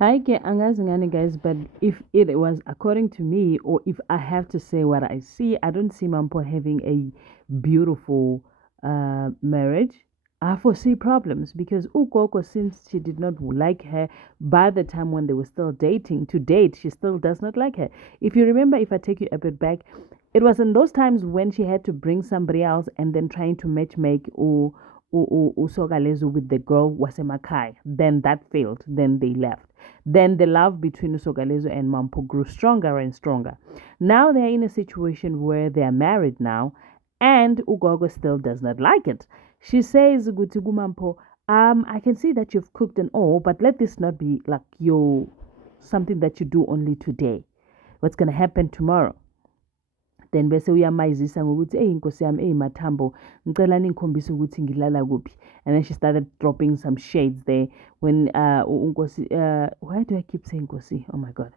I get angazi ngani guys, but if it was according to me, or if I have to say what I see, I don't see Mampo having a beautiful marriage. I foresee problems because Ukoko, since she did not like her by the time when they were still dating, to date, she still does not like her. If you remember, if I take you a bit back, it was in those times when she had to bring somebody else and then trying to matchmake Usogalezu with the girl Wasemakai. Then that failed. Then they left. Then the love between Usogalezu and Mampo grew stronger and stronger. Now they're in a situation where they're married now, and Ugogo still does not like it. She says, Gutigu Mampo, I can see that you've cooked and all, but let this not be like your something that you do only today. What's gonna happen tomorrow? Then bese uyamayizisa ngokuthi nkosi yami mathambo ngicela ningikhombise ukuthi ngilala kuphi. And then she started dropping some shades there when unkosi why do I keep saying nkosi, oh my god,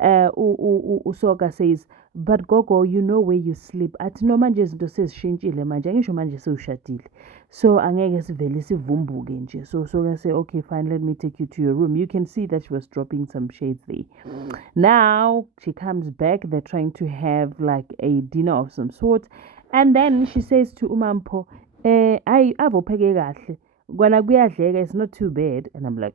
usoka says, but gogo, you know where you sleep. Athi no, manje izinto sezishintshile manje, angisho manje sewushadile, so angeke sivele sivumbuke nje. So I say, okay fine, let me take you to your room. You can see that she was dropping some shades there. Now she comes back, they're trying to have like a dinner of some sort, and then she says to Umampo, I avopheke kahle, kwana kuyadleka, it's not too bad. And I'm like,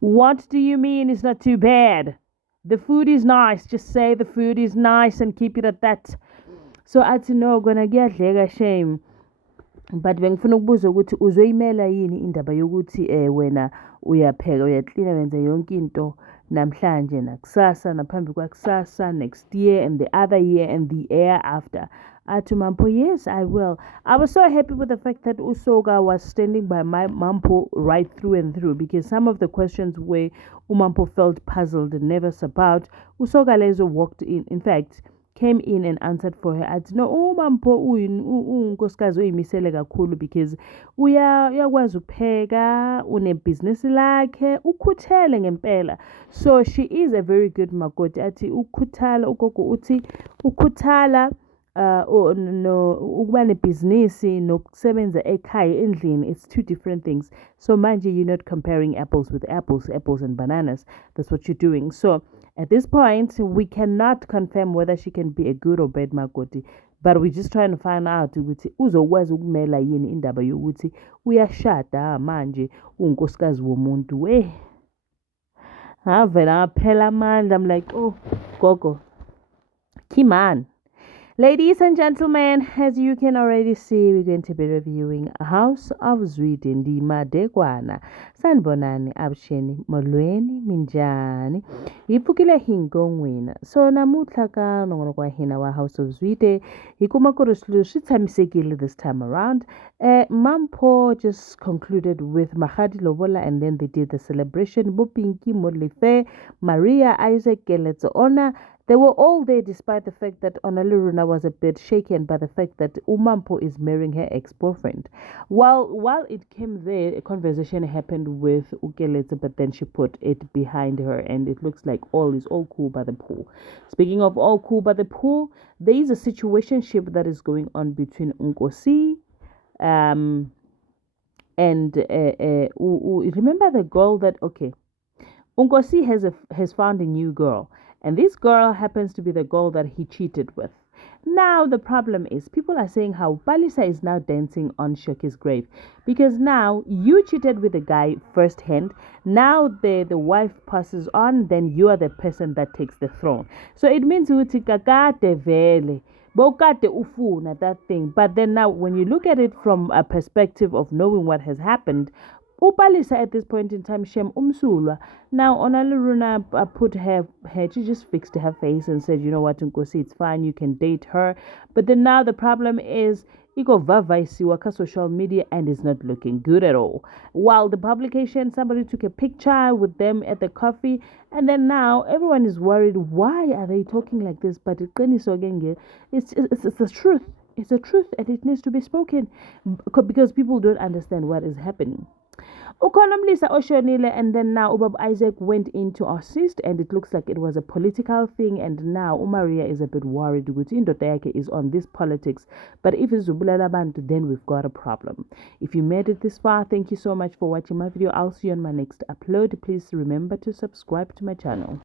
what do you mean it's not too bad? The food is nice. Just say the food is nice and keep it at that. So athi no, kona kuyadleka shame. But bengifuna ukubuza ukuthi uzoyimela yini indaba yokuthi wena uyapheka, uyaklina, wenza yonke into namhlanje nakusasa naphambi kwakusasa, next year and the other year and the year after. Athi Mampo, yes, I will. I was so happy with the fact that Usoga was standing by my Mampo right through and through, because some of the questions where Umampo felt puzzled and nervous about, Usoga Lezo walked in. In fact, came in and answered for her. Athi no, umampo unkosikazi oyimisele kakhulu because uyakwazi ukupheka, unebhizinisi lakhe, ukhuthele ngempela. So she is a very good makoti. Athi ukhuthala, ugogo uthi ukhuthala no, ukuba nebhizinisi nokusebenza ekhaya endlini, it's two different things. So manje, you're not comparing apples with apples, apples and bananas. That's what you're doing. So at this point, we cannot confirm whether she can be a good or bad makoti, but we're just trying to find out ukuthi uzokwazi ukumela yini indaba yokuthi uyashada manje unkosikazi womuntu. Ngavela ngaphela amandla. I'm like, oh gogo, Kiman. Ladies and gentlemen, as you can already see, we're going to be reviewing House of Zwide Ndima Dekwana. Sanibonani, abusheni, molweni, minjani. Yipfukile hingongwina. So namutlha ka nongono kwa hina wa House of Zwide. Hikuma ku ri swilo swi tshamisekile this time around. Mampo just concluded with Mahadi Lobola, and then they did the celebration. Bopinki Modlefe, Maria Isaac Geletso Ona. They were all there despite the fact that Onaluruna was a bit shaken by the fact that Umampo is marrying her ex-boyfriend. While it came there, a conversation happened with Ukeletse, but then she put it behind her, and it looks like all is all cool by the pool. Speaking of all cool by the pool, there is a situationship that is going on between Unkosi and remember the girl that Unkosi has found a new girl, and this girl happens to be the girl that he cheated with. Now the problem is people are saying how Palisa is now dancing on Shoki's grave, because now you cheated with the guy firsthand. Now the wife passes on, then you are the person that takes the throne. So it means uthi kakade vele bokade ufuna that thing. But then now when you look at it from a perspective of knowing what has happened, Upalisa at this point in time, Shem Umsulwa. Now, Onaluruna put her, she just fixed her face and said, you know what, Nkosi, it's fine, you can date her. But then now the problem is, Iko Vavaisiwaka social media and it's not looking good at all. While the publication, somebody took a picture with them at the coffee, and then now everyone is worried, why are they talking like this? But it's the truth. It's the truth and it needs to be spoken because people don't understand what is happening. ukhona umlisa oshonile, and then now ubaba Isaac went in to assist, and it looks like it was a political thing, and now uMaria is a bit worried ukuthi indoda yakhe is on this politics. But if it's zubulala abantu, then we've got a problem. If you made it this far, thank you so much for watching my video. I'll see you on my next upload. Please remember to subscribe to my channel.